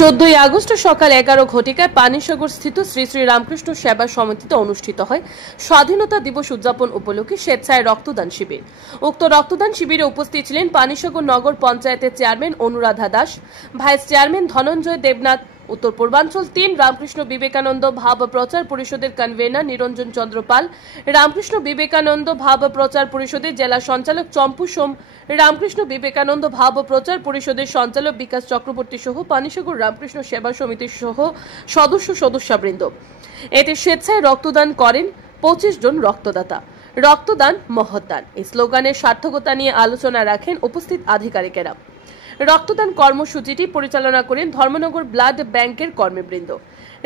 14 August সকাল 11 ঘটিকায় পানিসাগর স্থিত শ্রী শ্রী রামকৃষ্ণ সেবা সমিতিতে অনুষ্ঠিত হয় স্বাধীনতা দিবস উদযাপন উপলক্ষে স্বেচ্ছায় রক্তদান শিবির। উক্ত রক্তদান শিবিরে উপস্থিত ছিলেন পানিসাগর নগর পঞ্চায়েতের chairman Anuradha Das, vice chairman Dhananjay Debnath, উত্তর পূর্বাঞ্চল 3 রামকৃষ্ণ বিবেকানন্দ ভাব প্রচার পরিষদের কনভেনার নিরঞ্জন চন্দ্র পাল, রামকৃষ্ণ বিবেকানন্দ ভাব প্রচার পরিষদের জেলা সঞ্চালক চম্পু সোম, রামকৃষ্ণ বিবেকানন্দ ভাব প্রচার পরিষদের সঞ্চালক বিকাশ চক্রবর্তী সহ পানিসাগর রামকৃষ্ণ সেবা সমিতির সহ সদস্যবৃন্দ। এতে স্বেচ্ছায় রক্তদান করেন 25 জন রক্তদাতা। রক্তদান মহৎদান এই স্লোগানের সার্থকতা নিয়ে আলোচনা রাখেন উপস্থিত আধিকারিকেরা। রক্তদান কর্মসূচিটি পরিচালনা করেন ধর্মনগর ব্লাড ব্যাংকের কর্মীবৃন্দ।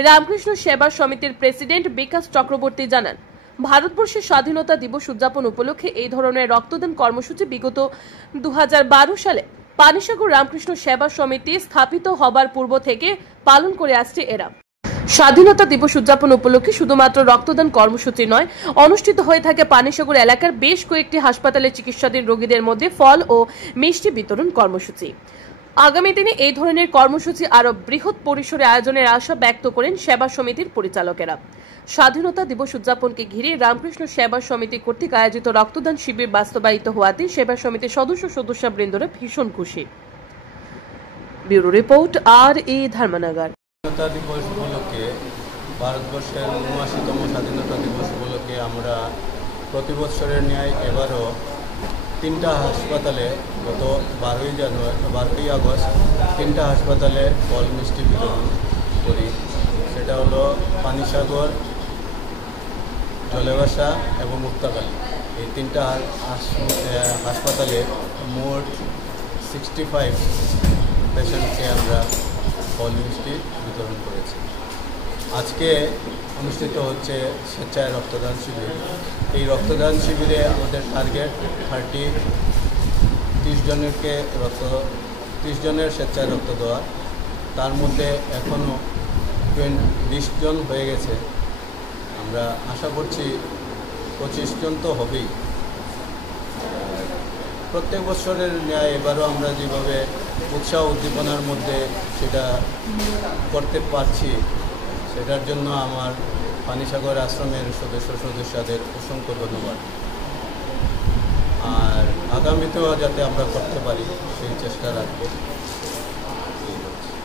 রামকৃষ্ণ সেবা সমিতির প্রেসিডেন্ট বিকাশ চক্রবর্তী জানান, ভারতবর্ষের স্বাধীনতা দিবস উদযাপন উপলক্ষে এই ধরনের রক্তদান কর্মসূচি বিগত 2012 সালে পানিসাগর রামকৃষ্ণ সেবা সমিতি স্থাপিত হবার পূর্ব থেকে পালন করে আসছে এরা। স্বাধীনতা দিবস উদযাপন উপলক্ষে শুধুমাত্র রক্তদান কর্মসূচি নয়, অনুষ্ঠিত হয়ে থাকে পানিসাগর এলাকার বেশ কয়েকটি হাসপাতালে চিকিৎসাধীন রোগীদের মধ্যে ফল ও মিষ্টি বিতরণ কর্মসূচি। আগামী দিনে এই ধরনের কর্মসূচি আরো বৃহৎ পরিসরে আয়োজনের আশা ব্যক্ত করেন সেবা সমিতির পরিচালকেরা। স্বাধীনতা দিবস উদযাপনকে ঘিরে রামকৃষ্ণ সেবা সমিতি কর্তৃক আয়োজিত রক্তদান শিবির বাস্তবায়িত হওয়াতে সেবা সমিতির সদস্যবৃন্দরা ভীষণ খুশি। Bureau report RA Dharmanagar. স্বাধীনতা দিবস উপলক্ষে ভারতবর্ষের ৭৯তম স্বাধীনতা দিবস উপলক্ষে আমরা প্রতি বছরের ন্যায় এবারও 3টা হাসপাতালে গত 12ই আগস্ট 3টা হাসপাতালে ফল মিষ্টি বিতরণ করি। সেটা হলো পানিসাগর, জলেবাসা এবং মুক্তাকালী। এই 3টা হাসপাতালে মোট 65 পেশেন্টকে আমরা ফল মিষ্টি বিতরণ করেছি। আজকে অনুষ্ঠিত হচ্ছে স্বেচ্ছায় রক্তদান শিবির। এই রক্তদান শিবিরে আমাদের টার্গেট 30 জনের স্বেচ্ছায় রক্ত দেওয়া। তার মধ্যে এখনও 20 জন হয়ে গেছে। আমরা আশা করছি 25 জন তো হবেই। প্রত্যেক বছরের ন্যায় এবারও আমরা যেভাবে উৎসাহ উদ্দীপনার মধ্যে সেটা করতে পারছি, সেটার জন্য আমার পানিসাগর আশ্রমের সদস্যদের অসংখ্য ধন্যবাদ। আর আগামীতেও যাতে আমরা করতে পারি সেই চেষ্টা রাখবো।